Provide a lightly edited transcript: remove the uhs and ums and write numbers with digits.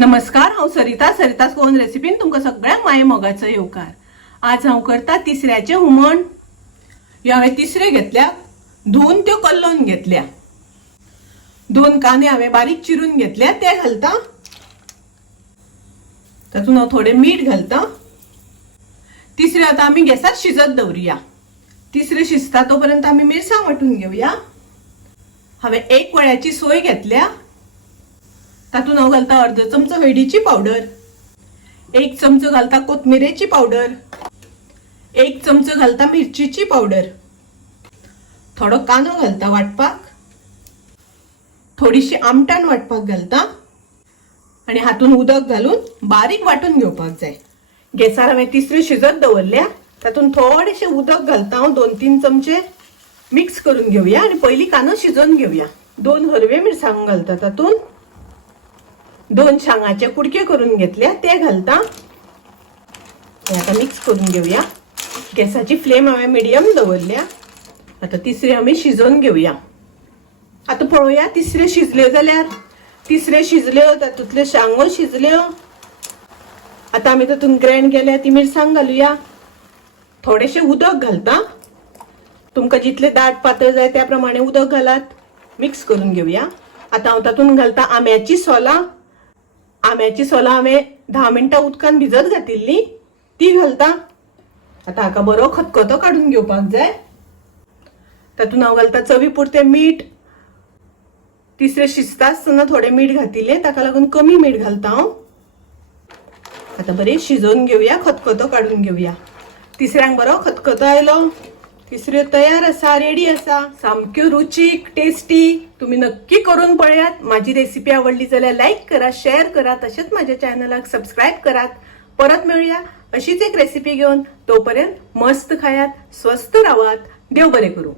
नमस्कार, हांव सरितास कोण रेसिपीन तुमकां सगळ्यांक माये मोगाचो येवकार। आज हांव करता तिसऱ्याचे हुमण। हांवें तिसरे घेतल्या, धुवन त्यो कल्लोन घेतल्या। 2 कांदे हांवें बारीक चिरून घेतल्या, ते घालता। तातूंत हांव थोडे मीठ घालता। तिसरे आतां आमी गॅसार शिजत दवरुया। तिसरे शिजता तोपर्यंत आमी मिरसांग वांटून घेवया। हांवें 1 वळ्याची सोय घेतल्या। तातूंत हांव घालता अर्ध चमचो हळदीची पावडर, 1 चमचो घालता कोथमिरेची पावडर, 1 चमचो घालता मिरचीची पावडर, थोडो कांदो घालता वाटपाक, थोडीशी आमटाण वाटपाक घालता आणि हातून उदक घालून बारीक वाटून घेवपाक जाय। गॅसार हांवें तिसरे शिजत दवरल्या, तातूंत थोडेशें उदक घालता हांव 2-3 चमचे मिक्स करून घेवया आणि पयलीं कांदो शिजोवन घेवया। 2 हरवे मिरसांगो घालता, तातूंत 2 शांगाचे कुडके करून घेतल्या, ते घालता। आता मिक्स करून घेवया। गॅसाची फ्लेम हांवें मिडियम दवरल्या। आता तिसरे आमी शिजोवन घेवया। आता पळोवया तिसरे शिजले जाल्यार। तिसरे शिजल्यो, तातूंतल्यो शांगो शिजल्यो। आता आमी तातूंत ग्राइंड केल्या ती मिरसांग घालुया। थोडेशें उदक घालता, तुमकां जितले दाट पातळ जाय त्या प्रमाणे उदक घालात। मिक्स करून घेवया। आता हांव तातूंत घालता आंब्याची सोलां। आंब्याची सोलां हांवें 10 मिनटां उदकान भिजत घातिल्ली, ती घालता। आता हाका बरो खतखतो काडून घेवपाक जाय। तातूंत हांव घालता चवी पुरतें मीठ। तिसरे शिजता आसतना थोडें मीठ घातिल्लें, ताका लागून कमी मीठ घालता हांव। आता बरें शिजोवन घेवया, खतखतो काडून घेवया। तिसऱ्यांक बरो खतखतो आयलो। तिसऱ्यो तयार आसा, रेडी आसा। सामक्यो रुचीक, टेस्टी। तुम्ही नक्की करून पळयात। माझी रेसिपी आवडली जाल्यार लाईक करा, शेअर करा, तसेच माझ्या चॅनलाक सबस्क्राईब करात। परत मिळूया अशीच एक रेसिपी घेऊन। तोपर्यंत मस्त खायात, स्वस्त राहात। देव बरे करू।